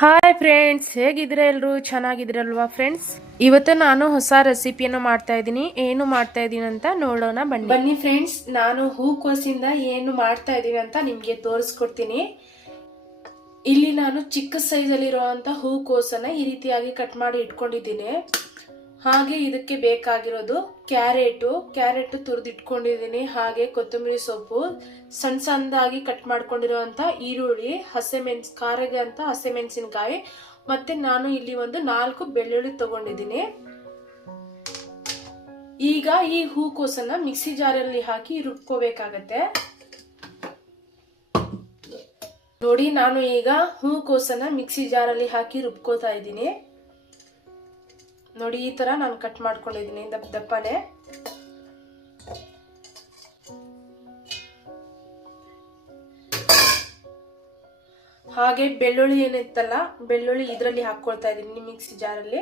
Hi friends ಹೇಗಿದ್ರೆ ಎಲ್ಲರೂ ಚೆನ್ನಾಗಿದ್ರಲ್ವಾ friends ಇವತ್ತು ನಾನು ಹೊಸ ರೆಸಿಪಿಯನ್ನು ಮಾಡ್ತಾ ಇದ್ದೀನಿ. ಏನು ಮಾಡ್ತಾ ಇದ್ದೀನಿ ಅಂತ ನೋಡೋಣ, ಬನ್ನಿ. ಬನ್ನಿ ಫ್ರೆಂಡ್ಸ್ ನಾನು ಹೂಕೋಸಿಂದ ಏನು ಮಾಡ್ತಾ ಇದ್ದೀನಿ ಅಂತ ನಿಮಗೆ ತೋರಿಸ್ಕೊಡ್ತೀನಿ. ಇಲ್ಲಿ ನಾನು ಚಿಕ್ಕ ಸೈಜಲ್ಲಿರುವಂಥ ಹೂಕೋಸನ್ನು ಈ ರೀತಿಯಾಗಿ ಕಟ್ ಮಾಡಿ ಇಟ್ಕೊಂಡಿದ್ದೀನಿ. ಹಾಗೆ ಇದಕ್ಕೆ ಬೇಕಾಗಿರೋದು ಕ್ಯಾರೆಟು ಕ್ಯಾರೆಟು ತುರಿದಿಟ್ಕೊಂಡಿದ್ದೀನಿ ಹಾಗೆ ಕೊತ್ತಂಬರಿ ಸೊಪ್ಪು ಸಣ್ಣ ಸಣ್ಣದಾಗಿ ಕಟ್ ಮಾಡ್ಕೊಂಡಿರುವಂತ ಈರುಳ್ಳಿ ಹಸಿಮೆಣಸ್ ಖಾರಗೆ ಅಂತ ಹಸಿಮೆಣಸಿನಕಾಯಿ ಮತ್ತೆ ನಾನು ಇಲ್ಲಿ ಒಂದು ನಾಲ್ಕು ಬೆಳ್ಳುಳ್ಳಿ ತಗೊಂಡಿದ್ದೀನಿ ಈಗ ಈ ಹೂಕೋಸನ್ನ ಮಿಕ್ಸಿ ಜಾರಲ್ಲಿ ಹಾಕಿ ರುಬ್ಕೋಬೇಕಾಗತ್ತೆ. ನೋಡಿ, ನಾನು ಈಗ ಹೂಕೋಸನ್ನ ಮಿಕ್ಸಿ ಜಾರಲ್ಲಿ ಹಾಕಿ ರುಬ್ಕೋತಾ ಇದ್ದೀನಿ. ನೋಡಿ, ಈ ತರ ನಾನು ಕಟ್ ಮಾಡ್ಕೊಂಡಿದ್ದೀನಿ ದಪ್ಪ ದಪ್ಪನೆ. ಹಾಗೆ ಬೆಳ್ಳುಳ್ಳಿ ಏನಿತ್ತಲ್ಲ, ಬೆಳ್ಳುಳ್ಳಿ ಇದರಲ್ಲಿ ಹಾಕ್ಕೊಳ್ತಾ ಇದ್ದೀನಿ ಮಿಕ್ಸಿ ಜಾರಲ್ಲಿ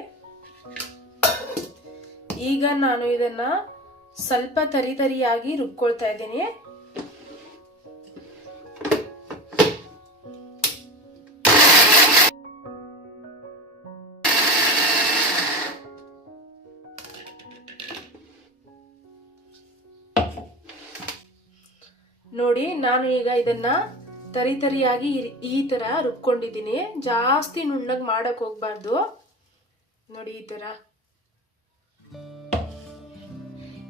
ಈಗ ನಾನು ಇದನ್ನ ಸ್ವಲ್ಪ ತರಿ ತರಿಯಾಗಿ ರುಬ್ಕೊಳ್ತಾ ಇದ್ದೀನಿ. ನೋಡಿ, ನಾನು ಈಗ ಇದನ್ನ ತರಿ ತರಿಯಾಗಿ ಈ- ತರ ರುಬ್ಕೊಂಡಿದ್ದೀನಿ. ಜಾಸ್ತಿ ನುಣ್ಣಗೆ ಮಾಡಕ್ ಹೋಗ್ಬಾರ್ದು. ನೋಡಿ ಈ ತರ.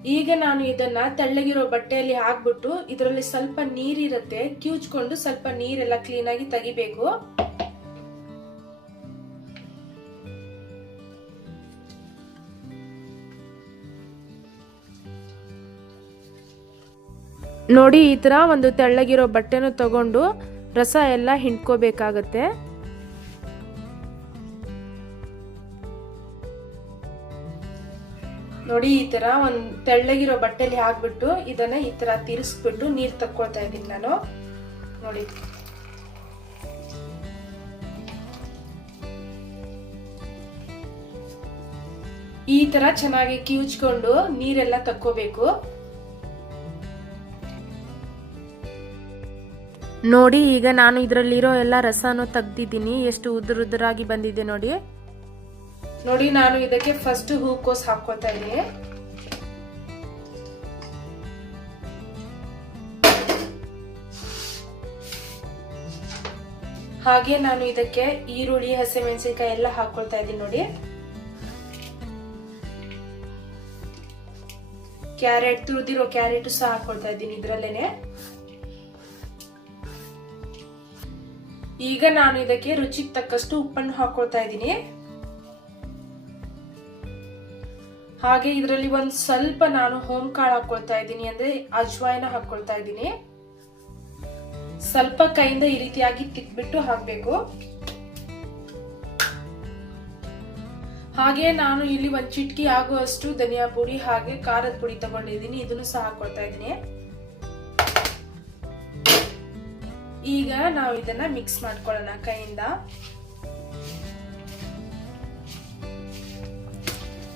ಈಗ ನಾನು ಇದನ್ನ ತೆಳ್ಳಗಿರೋ ಬಟ್ಟೆಯಲ್ಲಿ ಹಾಕ್ಬಿಟ್ಟು, ಇದರಲ್ಲಿ ಸ್ವಲ್ಪ ನೀರಿರುತ್ತೆ. ಕಿವುಚ್ಕೊಂಡು ಸ್ವಲ್ಪ ನೀರೆಲ್ಲ ಕ್ಲೀನ್ ಆಗಿ ತೆಗಿಬೇಕು. ನೋಡಿ, ಈ ಥರ ಒಂದು ತೆಳ್ಳಗಿರೋ ಬಟ್ಟೆನೂ ತಗೊಂಡು ರಸ ಎಲ್ಲ ಹಿಂಡ್ಕೋಬೇಕಾಗತ್ತೆ. ನೋಡಿ, ಈ ಥರ ಒಂದು ತೆಳ್ಳಗಿರೋ ಬಟ್ಟೆಲಿ ಹಾಕ್ಬಿಟ್ಟು ಇದನ್ನ ಈ ಥರ ತಿರ್ಸ್ಬಿಟ್ಟು ನೀರು ತಕ್ಕೊಳ್ತಾ ಇದ್ದೀನಿ ನಾನು. ನೋಡಿ. ಈ ಥರ ಚೆನ್ನಾಗಿ ಕಿವುಚ್ಕೊಂಡು ನೀರೆಲ್ಲ ತಕ್ಕೋಬೇಕು. ನೋಡಿ, ಈಗ ನಾನು ಇದರಲ್ಲಿರೋ ಎಲ್ಲ ರಸನೂ ತೆಗ್ದಿದ್ದೀನಿ. ಎಷ್ಟು ಉದುರು ಉದುರಾಗಿ ಬಂದಿದೆ ನೋಡಿ. ನೋಡಿ, ನಾನು ಇದಕ್ಕೆ ಫಸ್ಟ್ ಹೂಕೋಸ್ ಹಾಕೋತಾ ಇದ್ದೀನಿ. ಹಾಗೆ ನಾನು ಇದಕ್ಕೆ ಈರುಳ್ಳಿ, ಹಸಿಮೆಣಸಿನ್ಕಾಯಿ ಎಲ್ಲ ಹಾಕೊಳ್ತಾ ಇದ್ದೀನಿ ನೋಡಿ. ಕ್ಯಾರೆಟ್ ತುರಿದಿರೋ ಕ್ಯಾರೆಟ್ ಸಹ ಹಾಕೊಳ್ತಾ ಇದ್ದೀನಿ ಇದ್ರಲ್ಲೇನೆ. ಈಗ ನಾನು ಇದಕ್ಕೆ ರುಚಿಗೆ ತಕ್ಕಷ್ಟು ಉಪ್ಪನ್ನು ಹಾಕೊಳ್ತಾ ಇದ್ದೀನಿ. ಹಾಗೆ ಇದರಲ್ಲಿ ಒಂದು ಸ್ವಲ್ಪ ನಾನು ಹೋಮ್ ಕಾಳು ಹಾಕೊಳ್ತಾ ಇದ್ದೀನಿ ಅಂದ್ರೆ ಅಜ್ವಾಯನ ಹಾಕೊಳ್ತಾ ಇದ್ದೀನಿ. ಸ್ವಲ್ಪ ಕೈಯಿಂದ ಈ ರೀತಿಯಾಗಿ ತಿಕ್ಬಿಟ್ಟು ಹಾಕ್ಬೇಕು. ಹಾಗೆ ನಾನು ಇಲ್ಲಿ ಒಂದ್ ಚಿಟ್ಕಿ ಆಗುವಷ್ಟು ಧನಿಯಾ ಪುಡಿ ಹಾಗೆ ಖಾರದ ಪುಡಿ ತಗೊಂಡಿದ್ದೀನಿ, ಇದನ್ನು ಸಹ ಹಾಕೊಳ್ತಾ ಇದ್ದೀನಿ. ಈಗ ನಾವು ಇದನ್ನ ಮಿಕ್ಸ್ ಮಾಡ್ಕೊಳ್ಳೋಣ ಕೈಯಿಂದ.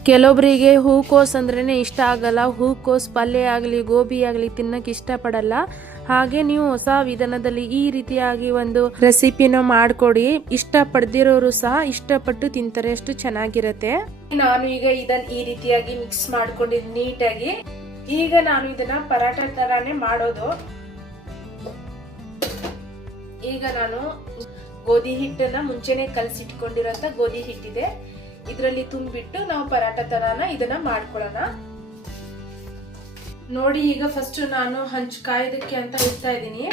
ಕೆಲವೊಬ್ಬರಿಗೆ ಹೂಕೋಸ್ ಅಂದ್ರೇನೆ ಇಷ್ಟ ಆಗಲ್ಲ. ಹೂಕೋಸ್ ಪಲ್ಯ ಆಗಲಿ, ಗೋಬಿ ಆಗಲಿ ತಿನ್ನಕ್ಕೆ ಇಷ್ಟಪಡಲ್ಲ. ಹಾಗೆ ನೀವು ಹೊಸ ವಿಧಾನದಲ್ಲಿ ಈ ರೀತಿಯಾಗಿ ಒಂದು ರೆಸಿಪಿನ ಮಾಡ್ಕೊಡಿ. ಇಷ್ಟ ಪಡ್ದಿರೋರು ಸಹ ಇಷ್ಟಪಟ್ಟು ತಿಂತಾರೆ, ಅಷ್ಟು ಚೆನ್ನಾಗಿರತ್ತೆ. ನಾನು ಈಗ ಇದನ್ನ ಈ ರೀತಿಯಾಗಿ ಮಿಕ್ಸ್ ಮಾಡ್ಕೊಂಡಿದ್ದೀನಿ ನೀಟಾಗಿ. ಈಗ ನಾನು ಇದನ್ನ ಪರಾಟ ತರಾನೇ ಮಾಡೋದು. ಈಗ ನಾನು ಗೋಧಿ ಹಿಟ್ಟನ್ನ ಮುಂಚೆನೆ ಕಲಸಿಟ್ಕೊಂಡಿರೋಂಥ ಗೋಧಿ ಹಿಟ್ಟಿದೆ. ಇದರಲ್ಲಿ ತುಂಬಿಟ್ಟು ನಾವು ಪರಾಟ ತರಾನ ಇದನ್ನ ಮಾಡ್ಕೊಳ್ಳೋಣ. ನೋಡಿ, ಈಗ ಫಸ್ಟ್ ನಾನು ಹಂಚ್ ಕಾಯೋದಕ್ಕೆ ಅಂತ ಇಡ್ತಾ ಇದ್ದೀನಿ.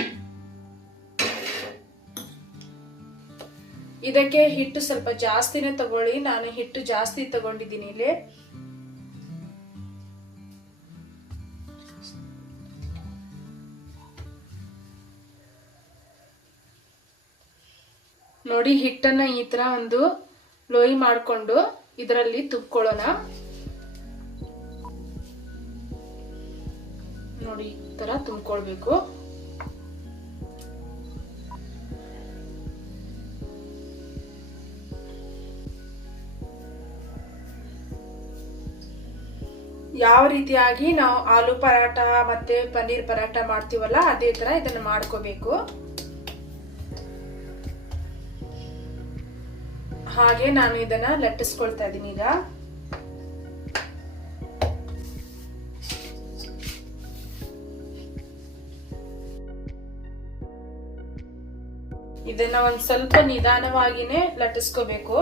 ಇದಕ್ಕೆ ಹಿಟ್ಟು ಸ್ವಲ್ಪ ಜಾಸ್ತಿನೇ ತಗೊಳ್ಳಿ. ನಾನು ಹಿಟ್ಟು ಜಾಸ್ತಿ ತಗೊಂಡಿದ್ದೀನಿ ಇಲ್ಲಿ. ನೋಡಿ, ಹಿಟ್ಟನ್ನ ಈ ತರ ಒಂದು ಲೋಯಿ ಮಾಡಿಕೊಂಡು ಇದರಲ್ಲಿ ತುಪ್ಕೊಳ್ಳೋಣ. ನೋಡಿ, ಈ ತರ ತುಂಬಿಕೊಳ್ಬೇಕು. ಯಾವ ರೀತಿಯಾಗಿ ನಾವು ಆಲೂ ಪರಾಟ ಮತ್ತೆ ಪನ್ನೀರ್ ಪರಾಟ ಮಾಡ್ತೀವಲ್ಲ, ಅದೇ ತರ ಇದನ್ನ ಮಾಡ್ಕೋಬೇಕು. ಹಾಗೆ ನಾನು ಇದನ್ನ ಲಟ್ಟಿಸ್ಕೊಳ್ತಾ ಇದ್ದೀನಿ ಈಗ. ಇದನ್ನ ಒಂದ್ ಸ್ವಲ್ಪ ನಿಧಾನವಾಗಿನೇ ಲಟ್ಟಿಸ್ಕೋಬೇಕು.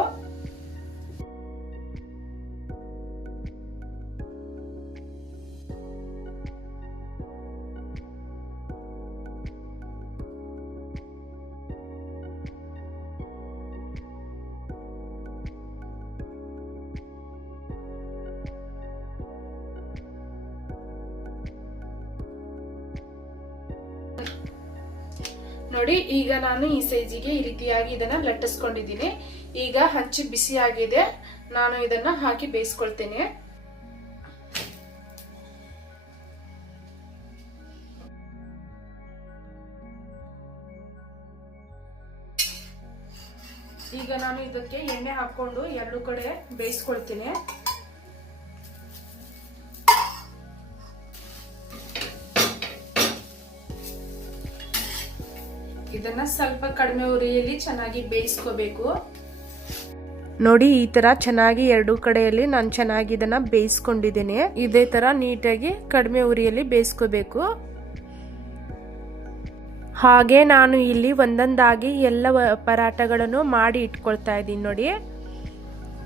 ನೋಡಿ, ಈಗ ನಾನು ಈ ಸೈಜಿಗೆ ಈ ರೀತಿಯಾಗಿ ಇದನ್ನ ಲಟ್ಟಿಸ್ಕೊಂಡಿದ್ದೀನಿ. ಈಗ ಹಂಚಿ ಬಿಸಿ ಆಗಿದೆ ನಾನು ಇದನ್ನ ಹಾಕಿ ಬೇಯಿಸ್ಕೊಳ್ತೇನೆ. ಈಗ ನಾನು ಇದಕ್ಕೆ ಎಣ್ಣೆ ಹಾಕೊಂಡು ಎರಡು ಕಡೆ ಬೇಯಿಸ್ಕೊಳ್ತೀನಿ. ಇದನ್ನ ಸ್ವಲ್ಪ ಕಡಿಮೆ ಉರಿಯಲ್ಲಿ ಚೆನ್ನಾಗಿ ಬೇಯಿಸ್ಕೋಬೇಕು. ನೋಡಿ, ಈ ತರ ಚೆನ್ನಾಗಿ ಎರಡು ಕಡೆಯಲ್ಲಿ ನಾನು ಚೆನ್ನಾಗಿ ಇದನ್ನ ಬೇಯಿಸ್ಕೊಂಡಿದ್ದೀನಿ. ಇದೇ ತರ ನೀಟಾಗಿ ಕಡಿಮೆ ಉರಿಯಲ್ಲಿ ಬೇಯಿಸ್ಕೋಬೇಕು. ಹಾಗೆ ನಾನು ಇಲ್ಲಿ ಒಂದೊಂದಾಗಿ ಎಲ್ಲ ಪರಾಟಗಳನ್ನು ಮಾಡಿ ಇಟ್ಕೊಳ್ತಾ ಇದ್ದೀನಿ ನೋಡಿ.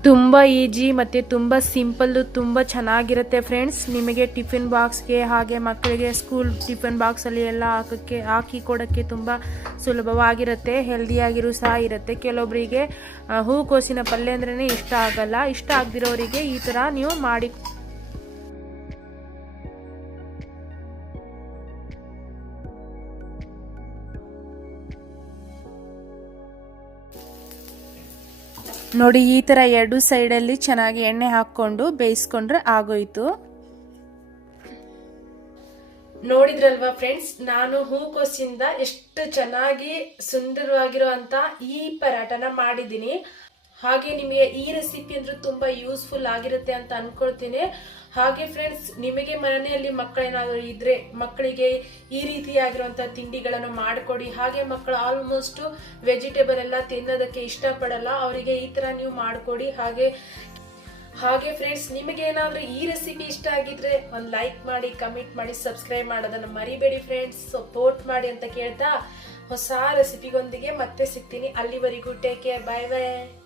ತುಂಬ ಈಜಿ ಮತ್ತು ತುಂಬ ಸಿಂಪಲ್ಲು, ತುಂಬ ಚೆನ್ನಾಗಿರುತ್ತೆ ಫ್ರೆಂಡ್ಸ್ ನಿಮಗೆ ಟಿಫಿನ್ ಬಾಕ್ಸ್ಗೆ ಹಾಗೆ ಮಕ್ಕಳಿಗೆ ಸ್ಕೂಲ್ ಟಿಫಿನ್ ಬಾಕ್ಸಲ್ಲಿ ಎಲ್ಲ ಹಾಕೋಕ್ಕೆ, ಹಾಕಿ ಕೊಡೋಕ್ಕೆ ತುಂಬ ಸುಲಭವಾಗಿರುತ್ತೆ ಹೆಲ್ದಿಯಾಗಿರೂ ಸಹ ಇರುತ್ತೆ. ಕೆಲವೊಬ್ಬರಿಗೆ ಹೂಕೋಸಿನ ಪಲ್ಯ ಅಂದ್ರೇ ಇಷ್ಟ ಆಗಲ್ಲ. ಇಷ್ಟ ಆಗದಿರೋರಿಗೆ ಈ ಥರ ನೀವು ಮಾಡಿ ನೋಡಿ, ಈ ಥರ ಎರಡು ಸೈಡಲ್ಲಿ ಚೆನ್ನಾಗಿ ಎಣ್ಣೆ ಹಾಕ್ಕೊಂಡು ಬೇಯಿಸ್ಕೊಂಡ್ರೆ ಆಗೋಯ್ತು. ನೋಡಿದ್ರಲ್ವಾ ಫ್ರೆಂಡ್ಸ್ ನಾನು ಹೂಕೋಸಿಂದ ಎಷ್ಟು ಚೆನ್ನಾಗಿ ಸುಂದರವಾಗಿರುವಂಥ ಈ ಪರಾಟನ ಮಾಡಿದ್ದೀನಿ. ಹಾಗೆ ನಿಮಗೆ ಈ ರೆಸಿಪಿ ಅಂದ್ರೆ ತುಂಬಾ ಯೂಸ್ಫುಲ್ ಆಗಿರುತ್ತೆ ಅಂತ ಅನ್ಕೊಳ್ತೀನಿ. ಹಾಗೆ ಫ್ರೆಂಡ್ಸ್ ನಿಮಗೆ ಮನೆಯಲ್ಲಿ ಮಕ್ಕಳೇನಾದರೂ ಇದ್ರೆ ಮಕ್ಕಳಿಗೆ ಈ ರೀತಿಯಾಗಿರುವಂತ ತಿಂಡಿಗಳನ್ನು ಮಾಡಿಕೊಡಿ. ಹಾಗೆ ಮಕ್ಕಳು ಆಲ್ಮೋಸ್ಟ್ ವೆಜಿಟೇಬಲ್ ಎಲ್ಲ ತಿನ್ನೋದಕ್ಕೆ ಇಷ್ಟಪಡಲ್ಲ. ಅವರಿಗೆ ಈ ತರ ನೀವು ಮಾಡಿಕೊಡಿ. ಹಾಗೆ ಹಾಗೆ ಫ್ರೆಂಡ್ಸ್ ನಿಮಗೆ ಏನಾದ್ರೂ ಈ ರೆಸಿಪಿ ಇಷ್ಟ ಆಗಿದ್ರೆ ಒಂದು ಲೈಕ್ ಮಾಡಿ ಕಮೆಂಟ್ ಮಾಡಿ ಸಬ್ಸ್ಕ್ರೈಬ್ ಮಾಡೋದನ್ನ ಮರಿಬೇಡಿ ಫ್ರೆಂಡ್ಸ್ ಸಪೋರ್ಟ್ ಮಾಡಿ ಅಂತ ಕೇಳ್ತಾ ಹೊಸ ರೆಸಿಪಿಗೊಂದಿಗೆ ಮತ್ತೆ ಸಿಗ್ತೀನಿ. ಅಲ್ಲಿವರೆಗೂ ಟೇಕ್ ಕೇರ್ ಬಾಯ್ ಬಾಯ್